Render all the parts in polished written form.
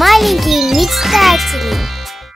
маленькие мечтатели.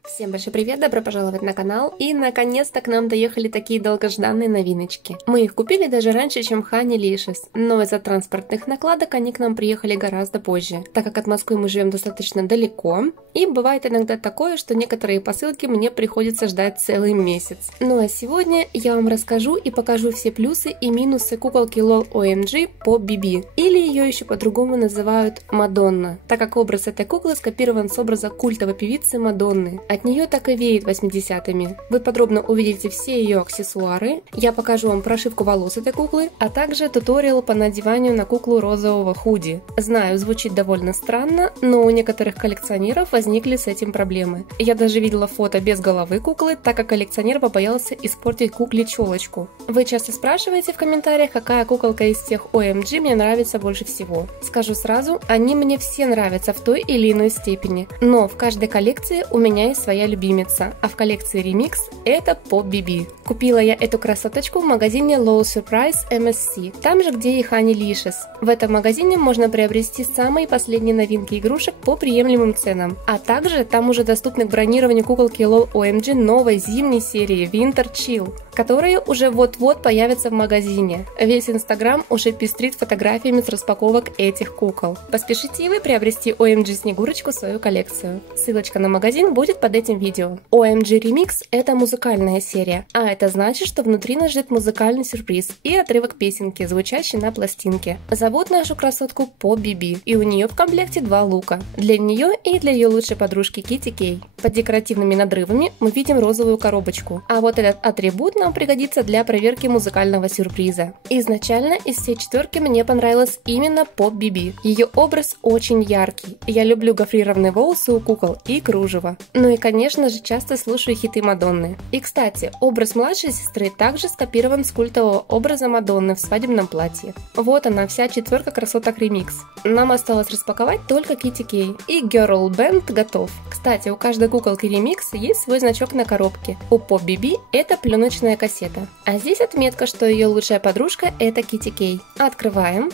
Всем большой привет, добро пожаловать на канал, и наконец-то к нам доехали такие долгожданные новиночки. Мы их купили даже раньше, чем Honeylishes, но из-за транспортных накладок они к нам приехали гораздо позже, так как от Москвы мы живем достаточно далеко, и бывает иногда такое, что некоторые посылки мне приходится ждать целый месяц. Ну а сегодня я вам расскажу и покажу все плюсы и минусы куколки LOL OMG по BB, или ее еще по-другому называют Мадонна, так как образ этой куклы скопирован с образа культовой певицы Мадонны. От нее так и веет 80-ми. Вы подробно увидите все ее аксессуары, я покажу вам прошивку волос этой куклы, а также туториал по надеванию на куклу розового худи. Знаю, звучит довольно странно, но у некоторых коллекционеров возникли с этим проблемы. Я даже видела фото без головы куклы, так как коллекционер побоялся испортить кукле челочку. Вы часто спрашиваете в комментариях, какая куколка из всех OMG мне нравится больше всего. Скажу сразу, они мне все нравятся в той или иной степени, но в каждой коллекции у меня есть своя любимица, а в коллекции Remix это Pop BB. Купила я эту красоточку в магазине Low Surprise MSC, там же где и Honeylishes. В этом магазине можно приобрести самые последние новинки игрушек по приемлемым ценам, а также там уже доступны к бронированию куколки LOL OMG новой зимней серии Winter Chill, которые уже вот-вот появятся в магазине. Весь инстаграм уже пестрит фотографиями с распаковок этих кукол. Поспешите и вы приобрести OMG Снегурочку в свою коллекцию. Ссылочка на магазин будет под этим видео. OMG Remix это музыкальная серия, а это значит, что внутри нас ждет музыкальный сюрприз и отрывок песенки, звучащий на пластинке. Зовут нашу красотку Pop BB, и у нее в комплекте два лука. Для нее и для ее лучшей подружки Kitty Kay. Под декоративными надрывами мы видим розовую коробочку, а вот этот атрибут нам пригодится для проверки музыкального сюрприза. Изначально из всей четверки мне понравилась именно Pop BB. Ее образ очень яркий. Я люблю гофрированные волосы у кукол и кружево. Ну и конечно же часто слушаю хиты Мадонны. И кстати, образ младшей сестры также скопирован с культового образа Мадонны в свадебном платье. Вот она, вся четверка красоток Remix. Нам осталось распаковать только Kitty Kay. И Girl Band готов. Кстати, у каждой куколки Remix есть свой значок на коробке. У Pop BB это пленочная кассета. А здесь отметка, что ее лучшая подружка это Kitty Kay. Открываем.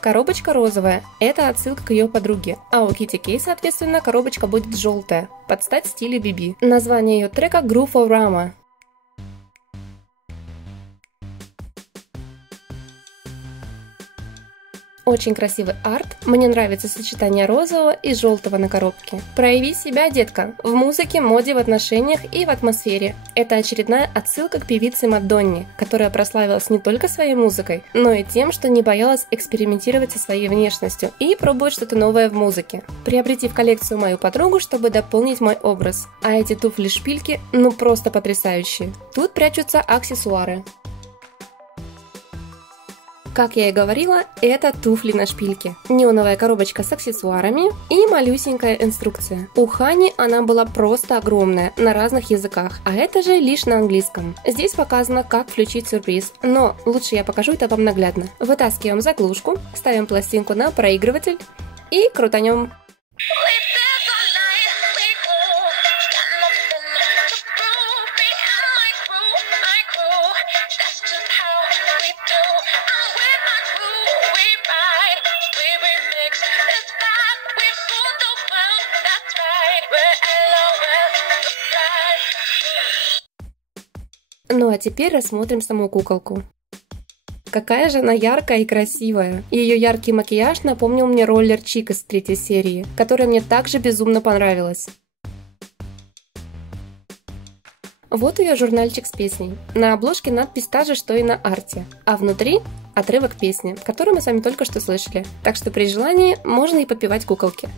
Коробочка розовая, это отсылка к ее подруге, а у Kitty Kay, соответственно, коробочка будет желтая, под стать стилю BB. Название ее трека Groovorama. Очень красивый арт, мне нравится сочетание розового и желтого на коробке. Прояви себя, детка, в музыке, моде, в отношениях и в атмосфере. Это очередная отсылка к певице Мадонне, которая прославилась не только своей музыкой, но и тем, что не боялась экспериментировать со своей внешностью и пробовать что-то новое в музыке. Приобрети в коллекцию мою подругу, чтобы дополнить мой образ. А эти туфли-шпильки, ну просто потрясающие. Тут прячутся аксессуары. Как я и говорила, это туфли на шпильке. Неоновая коробочка с аксессуарами и малюсенькая инструкция. У Хани она была просто огромная, на разных языках, а это же лишь на английском. Здесь показано, как включить сюрприз, но лучше я покажу это вам наглядно. Вытаскиваем заглушку, ставим пластинку на проигрыватель и крутанем. Ну а теперь рассмотрим саму куколку. Какая же она яркая и красивая. Ее яркий макияж напомнил мне Roller Chick из третьей серии, которая мне также безумно понравилась. Вот ее журнальчик с песней. На обложке надпись та же, что и на арте, а внутри отрывок песни, который мы с вами только что слышали. Так что при желании можно и подпевать куколке.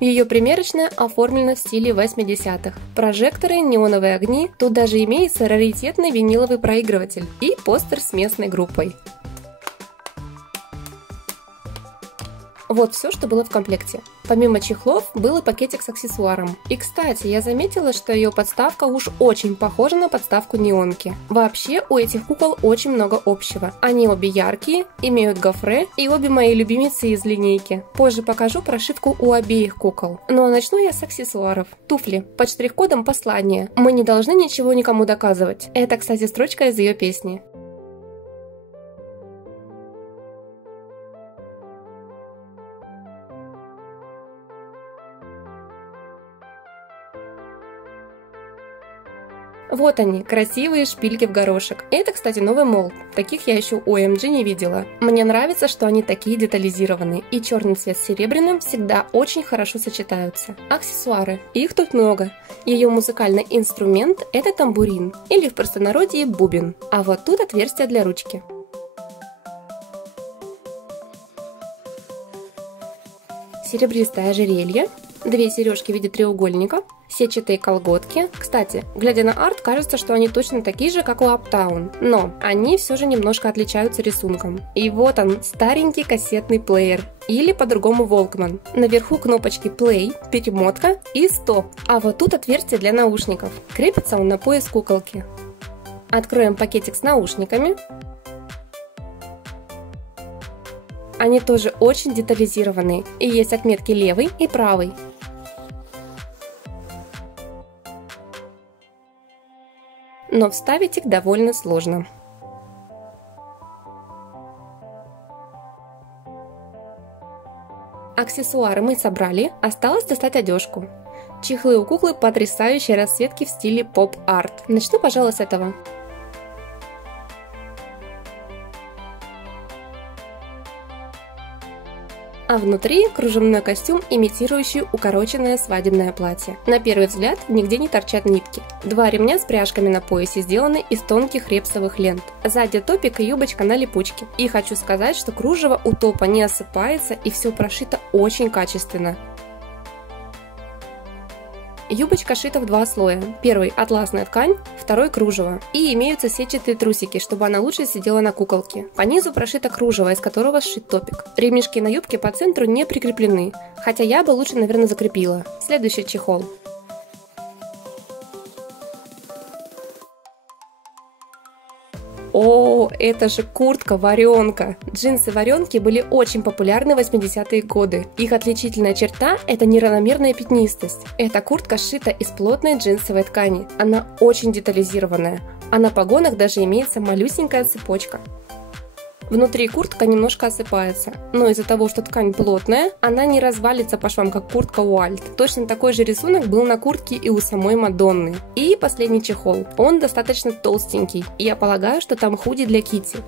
Ее примерочная оформлена в стиле 80-х. Прожекторы, неоновые огни, тут даже имеется раритетный виниловый проигрыватель и постер с местной группой. Вот все, что было в комплекте. Помимо чехлов, был и пакетик с аксессуаром. И кстати, я заметила, что ее подставка уж очень похожа на подставку неонки. Вообще, у этих кукол очень много общего. Они обе яркие, имеют гофре и обе мои любимицы из линейки. Позже покажу прошивку у обеих кукол. Ну а начну я с аксессуаров. Туфли. Под штрих-кодом послание. Мы не должны ничего никому доказывать. Это, кстати, строчка из ее песни. Туфли. Под штрих-кодом послание. Мы не должны ничего никому доказывать. Это, кстати, строчка из ее песни. Туфли. Под штрих-кодом послание. Мы не должны ничего никому доказывать. Это, кстати, строчка из ее песни. Туфли. Под штрих-кодом послание. Мы не должны ничего никому доказывать. Это, кстати, строчка из ее песни. Туфли. Под штрих-кодом послание. Мы не должны ничего никому доказывать. Это, кстати, строчка из ее песни. Вот они, красивые шпильки в горошек. Это, кстати, новый молд. Таких я еще у OMG не видела. Мне нравится, что они такие детализированные, и черный цвет с серебряным всегда очень хорошо сочетаются. Аксессуары. Их тут много. Ее музыкальный инструмент – это тамбурин, или в простонародье бубен. А вот тут отверстие для ручки. Серебристое ожерелье, 2 сережки в виде треугольника, сетчатые колготки. Кстати, глядя на арт, кажется, что они точно такие же, как у Uptown, но они все же немножко отличаются рисунком. И вот он, старенький кассетный плеер, или по-другому Walkman. Наверху кнопочки Play, перемотка и Стоп. А вот тут отверстие для наушников. Крепится он на пояс куколки. Откроем пакетик с наушниками. Они тоже очень детализированные, и есть отметки левый и правый. Но вставить их довольно сложно. Аксессуары мы собрали, осталось достать одежку. Чехлы у куклы потрясающей расцветки в стиле поп-арт. Начну, пожалуй, с этого. А внутри кружевной костюм, имитирующий укороченное свадебное платье. На первый взгляд нигде не торчат нитки. 2 ремня с пряжками на поясе сделаны из тонких репсовых лент. Сзади топик и юбочка на липучке. И хочу сказать, что кружево у топа не осыпается и все прошито очень качественно. Юбочка шита в 2 слоя. Первый – атласная ткань, второй – кружево. И имеются сетчатые трусики, чтобы она лучше сидела на куколке. По низу прошито кружево, из которого сшит топик. Ремешки на юбке по центру не прикреплены, хотя я бы лучше, наверное, закрепила. Следующий чехол. О, это же куртка-варенка! Джинсы-варенки были очень популярны в 80-е годы. Их отличительная черта – это неравномерная пятнистость. Эта куртка сшита из плотной джинсовой ткани. Она очень детализированная, а на погонах даже имеется малюсенькая цепочка. Внутри куртка немножко осыпается, но из-за того, что ткань плотная, она не развалится по швам, как куртка Уайлд. Точно такой же рисунок был на куртке и у самой Мадонны. И последний чехол. Он достаточно толстенький, и я полагаю, что там худи для Китти.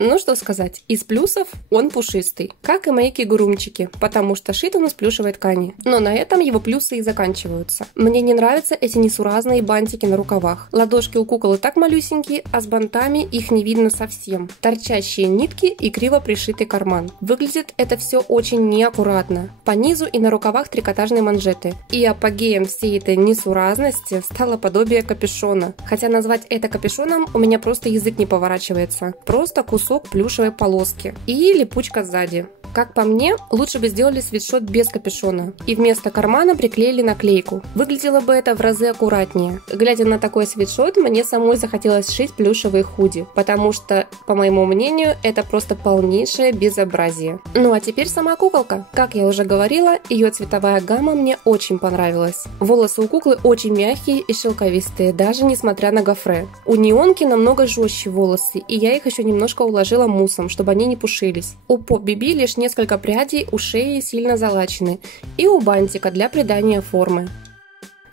Ну что сказать, из плюсов он пушистый, как и мои кигурумчики, потому что шит он из плюшевой ткани. Но на этом его плюсы и заканчиваются. Мне не нравятся эти несуразные бантики на рукавах. Ладошки у кукол и так малюсенькие, а с бантами их не видно совсем. Торчащие нитки и криво пришитый карман. Выглядит это все очень неаккуратно. По низу и на рукавах трикотажные манжеты. И апогеем всей этой несуразности стало подобие капюшона. Хотя назвать это капюшоном у меня просто язык не поворачивается. Просто кусок плюшевой полоски и липучка сзади. Как по мне, лучше бы сделали свитшот без капюшона и вместо кармана приклеили наклейку. Выглядело бы это в разы аккуратнее. Глядя на такой свитшот, мне самой захотелось сшить плюшевые худи, потому что, по моему мнению, это просто полнейшее безобразие. Ну а теперь сама куколка. Как я уже говорила, ее цветовая гамма мне очень понравилась. Волосы у куклы очень мягкие и шелковистые, даже несмотря на гофре. У неонки намного жестче волосы, и я их еще немножко уложила муссом, чтобы они не пушились. У Поп Биби лишь несколько прядей у шеи сильно залачены, и у бантика для придания формы.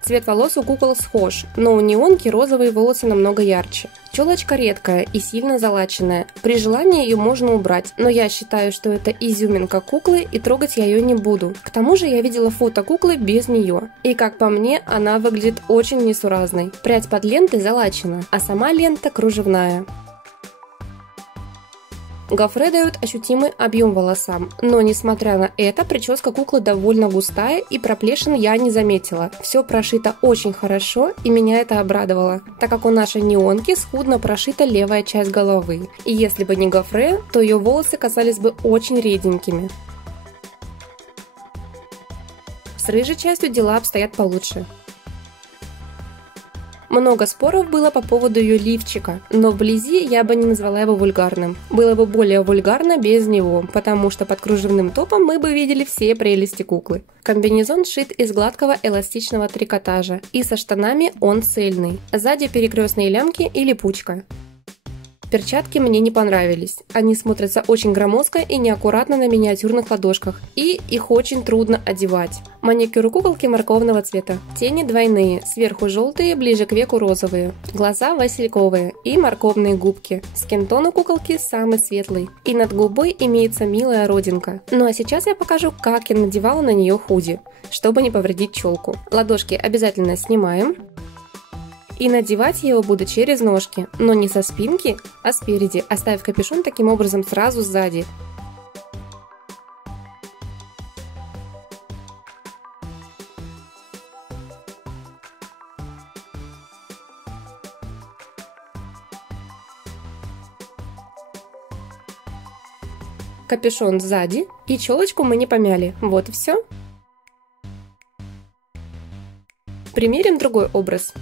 Цвет волос у кукол схож, но у неонки розовые волосы намного ярче. Челочка редкая и сильно залаченная. При желании ее можно убрать, но я считаю, что это изюминка куклы и трогать я ее не буду. К тому же я видела фото куклы без нее. И как по мне, она выглядит очень несуразной. Прядь под лентой залачена, а сама лента кружевная. Гофре дают ощутимый объем волосам, но несмотря на это, прическа куклы довольно густая и проплешин я не заметила. Все прошито очень хорошо и меня это обрадовало, так как у нашей неонки скудно прошита левая часть головы. И если бы не гофре, то ее волосы казались бы очень реденькими. С рыжей частью дела обстоят получше. Много споров было по поводу ее лифчика, но вблизи я бы не назвала его вульгарным. Было бы более вульгарно без него, потому что под кружевным топом мы бы видели все прелести куклы. Комбинезон сшит из гладкого эластичного трикотажа, и со штанами он цельный. Сзади перекрестные лямки и липучка. Перчатки мне не понравились. Они смотрятся очень громоздко и неаккуратно на миниатюрных ладошках, и их очень трудно одевать. Маникюр у куколки морковного цвета. Тени двойные, сверху желтые, ближе к веку розовые. Глаза васильковые и морковные губки. Скинтон у куколки самый светлый. И над губой имеется милая родинка. Ну а сейчас я покажу, как я надевала на нее худи, чтобы не повредить челку. Ладошки обязательно снимаем. И надевать я его буду через ножки, но не со спинки, а спереди, оставив капюшон таким образом сразу сзади. Капюшон сзади, и челочку мы не помяли. Вот и все. Примерим другой образ.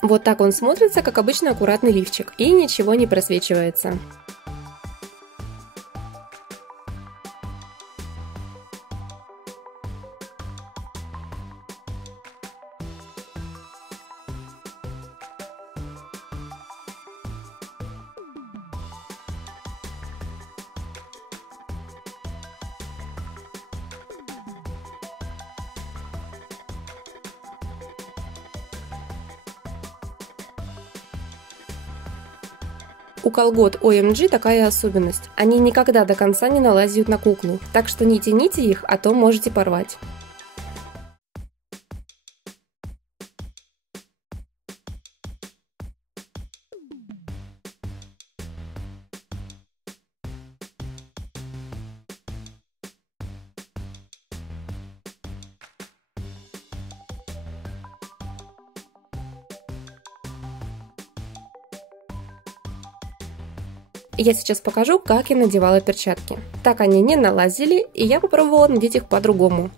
Вот так он смотрится, как обычно аккуратный лифчик, и ничего не просвечивается. У колгот OMG такая особенность. Они никогда до конца не налазят на куклу, так что не тяните их, а то можете порвать. Я сейчас покажу, как я надевала перчатки. Так они не налазили, и я попробовала надеть их по-другому.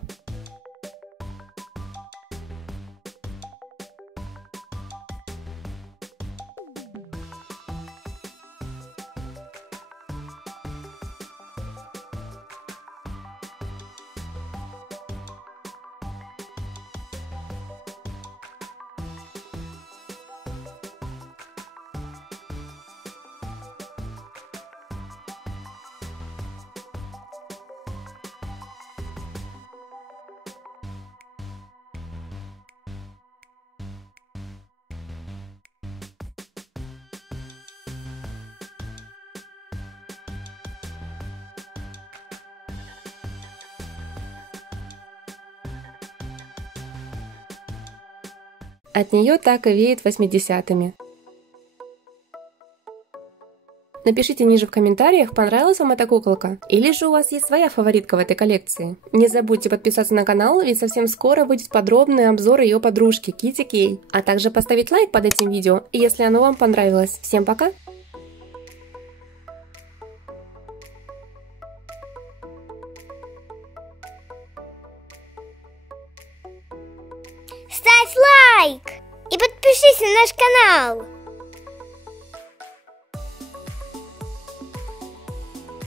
От нее так и веет 80-ми. Напишите ниже в комментариях, понравилась вам эта куколка, или же у вас есть своя фаворитка в этой коллекции. Не забудьте подписаться на канал, ведь совсем скоро будет подробный обзор ее подружки Китти Кей, а также поставить лайк под этим видео, если оно вам понравилось. Всем пока! Ставь лайк и подпишись на наш канал.